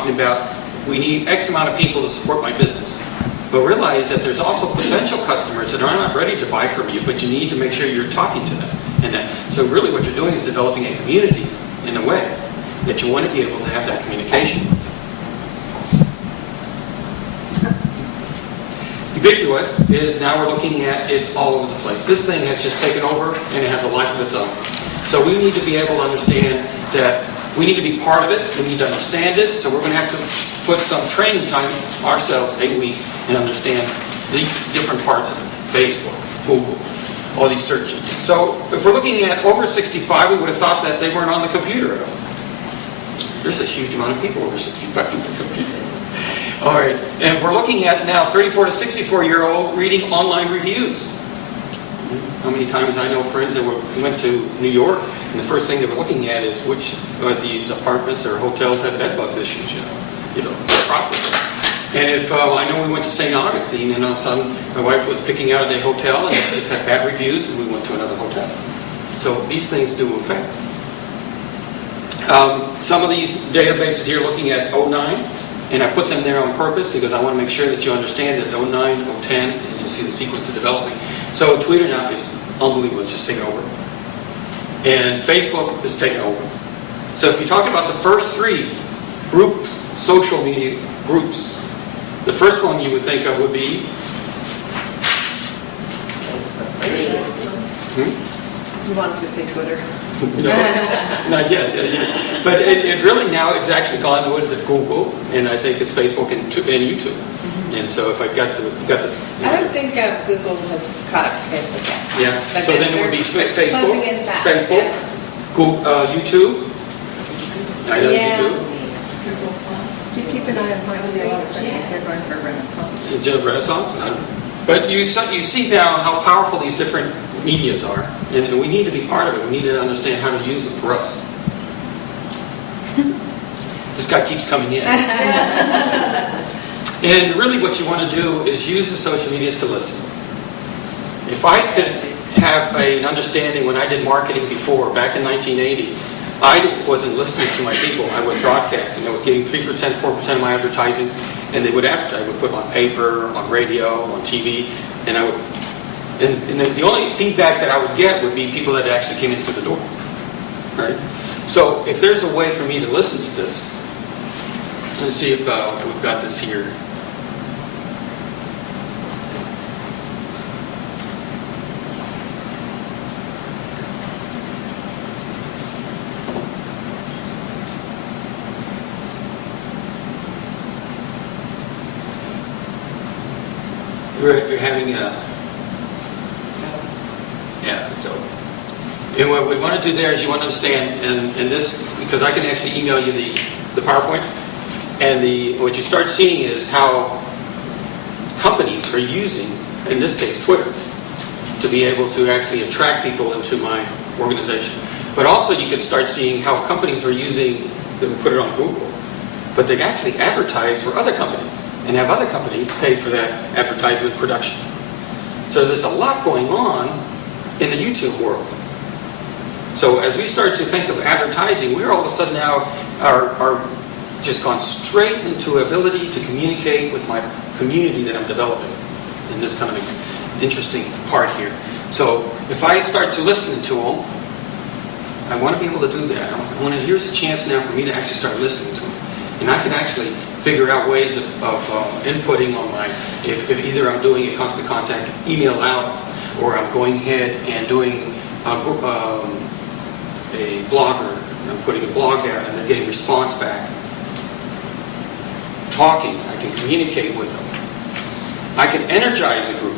talking about, we need X amount of people to support my business. But realize that there's also potential customers that are not ready to buy from you, but you need to make sure you're talking to them. So really what you're doing is developing a community in a way that you want to be able to have that communication. Ubiquitous is now we're looking at it's all over the place. This thing has just taken over and it has a life of its own. So we need to be able to understand that we need to be part of it, we need to understand it, so we're going to have to put some training time ourselves a week and understand the different parts of Facebook, Google, all these search engines. So if we're looking at over 65, we would have thought that they weren't on the computer at all. There's a huge amount of people over 65 on the computer. All right, and if we're looking at now 34 to 64-year-old reading online reviews. How many times I know friends that went to New York, and the first thing they were looking at is which of these apartments or hotels have bed bugs issues, process. And if I know we went to St. Augustine, and all of a sudden my wife was picking out a hotel, and it just had bad reviews, and we went to another hotel. So these things do affect. Some of these databases here looking at 09, and I put them there on purpose because I want to make sure that you understand that 09, 010, and you see the sequence of developing. So Twitter now is unbelievable, it's just taken over. And Facebook is taken over. So if you're talking about the first three group social media groups, the first one you would think of would be You want us to say Twitter? Not yet. But it really now, it's actually gone to, what is it, Google, and I think it's Facebook and YouTube. And so if I got the I don't think Google has caught up to Facebook yet. yeah. But So then it they're would be closing Facebook, in fast, Facebook, yeah. Google, YouTube. I know Yeah. YouTube. Do you keep an eye on MySpace? I think they're going for Renaissance. It's a Renaissance. But you see now how powerful these different medias are, and we need to be part of it. We need to understand how to use them for us. This guy keeps coming in. And really what you want to do is use the social media to listen. If I could have an understanding when I did marketing before, back in 1980, I wasn't listening to my people. I was broadcasting. I was getting 3%, 4% of my advertising, and they would advertise. I would put on paper, on radio, on TV, and I would. And the only feedback that I would get would be people that actually came in through the door. Right? So if there's a way for me to listen to this, let's see if we've got this here. We're having a, yeah, so, and what we want to do there is you want to understand, and this, because I can actually email you the PowerPoint, and what you start seeing is how companies are using, in this case, Twitter, to be able to actually attract people into my organization. But also you can start seeing how companies are using, they would put it on Google, but they actually advertise for other companies, and have other companies pay for that advertisement production. So there's a lot going on in the YouTube world. So as we start to think of advertising, we're all of a sudden now are just gone straight into ability to communicate with my community that I'm developing in this kind of interesting part here. So if I start to listen to them, I want to be able to do that. I want to, here's a chance now for me to actually start listening to them. And I can actually figure out ways of inputting on my, if either I'm doing a constant contact email out, or I'm going ahead and doing a blogger, I'm putting a blog out and they're getting response back. Talking, I can communicate with them. I can energize a group.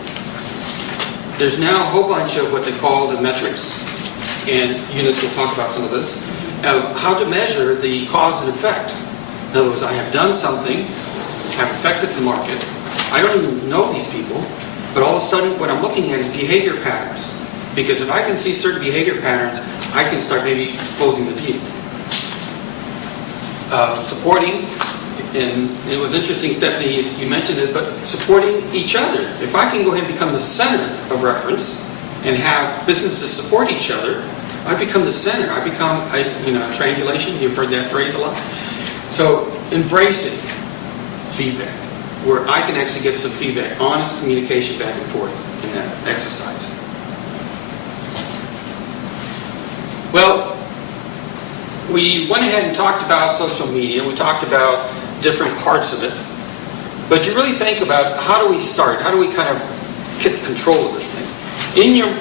There's now a whole bunch of what they call the metrics, and Eunice will talk about some of this, how to measure the cause and effect. In other words, I have done something, have affected the market. I don't even know these people, but all of a sudden what I'm looking at is behavior patterns. Because if I can see certain behavior patterns, I can start maybe exposing the deal. Supporting, and it was interesting, Stephanie, you mentioned this, but supporting each other. If I can go ahead and become the center of reference and have businesses support each other, I become the center. I become, triangulation, you've heard that phrase a lot. So embracing feedback, where I can actually get some feedback, honest communication back and forth in that exercise. Well, we went ahead and talked about social media. We talked about different parts of it. But you really think about, how do we start? How do we kind of get control of this thing? In your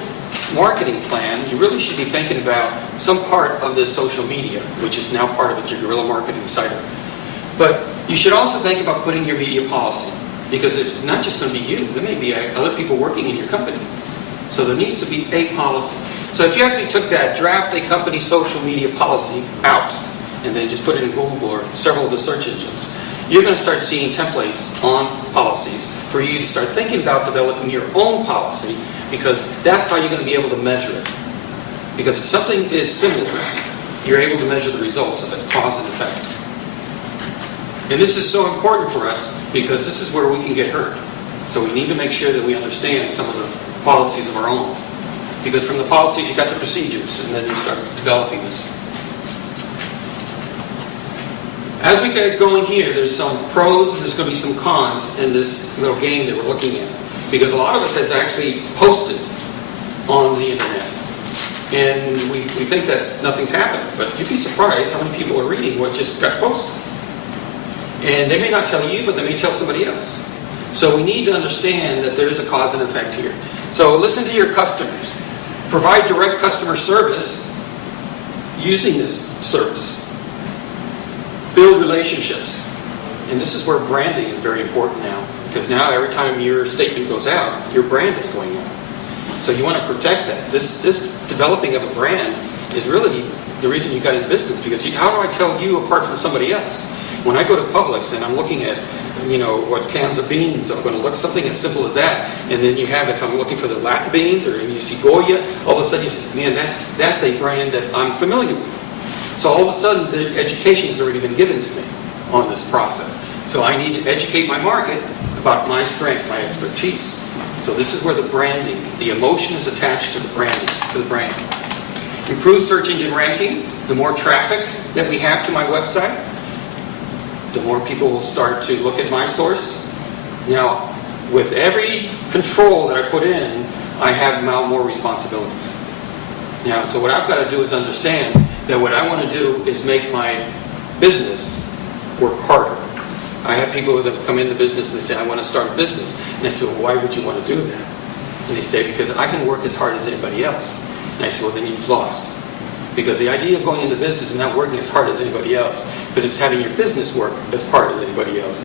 marketing plan, you really should be thinking about some part of this social media, which is now part of it, your guerrilla marketing side of it. But you should also think about putting your media policy, because it's not just going to be you. There may be other people working in your company. So there needs to be a policy. So if you actually took that, draft a company social media policy out, and then just put it in Google or several of the search engines, you're going to start seeing templates on policies for you to start thinking about developing your own policy, because that's how you're going to be able to measure it. Because if something is similar, you're able to measure the results of it, cause and effect. And this is so important for us because this is where we can get hurt. So we need to make sure that we understand some of the policies of our own. Because from the policies, you got the procedures, and then you start developing this. As we get going here, there's some pros and there's going to be some cons in this little game that we're looking at. Because a lot of us have actually posted on the internet. And we think that nothing's happened. But you'd be surprised how many people are reading what just got posted. And they may not tell you, but they may tell somebody else. So we need to understand that there is a cause and effect here. So listen to your customers. Provide direct customer service using this service. Build relationships. And this is where branding is very important now. Because now every time your statement goes out, your brand is going out. So you want to protect that. This developing of a brand is really the reason you got in business. Because how do I tell you apart from somebody else? When I go to Publix and I'm looking at, what cans of beans, I'm going to look something as simple as that. And then you have, if I'm looking for the Latin beans, or you see Goya, all of a sudden you say, man, that's a brand that I'm familiar with. So all of a sudden the education has already been given to me on this process. So I need to educate my market about my strength, my expertise. So this is where the branding, the emotion is attached to the branding, to the brand. Improve search engine ranking. The more traffic that we have to my website, the more people will start to look at my source. Now, with every control that I put in, I have now more responsibilities. Now, so what I've got to do is understand that what I want to do is make my business work harder. I have people that come into business and they say, I want to start a business. And I say, well, why would you want to do that? And they say, because I can work as hard as anybody else. And I say, well, then you've lost. Because the idea of going into business is not working as hard as anybody else, but it's having your business work as hard as anybody else.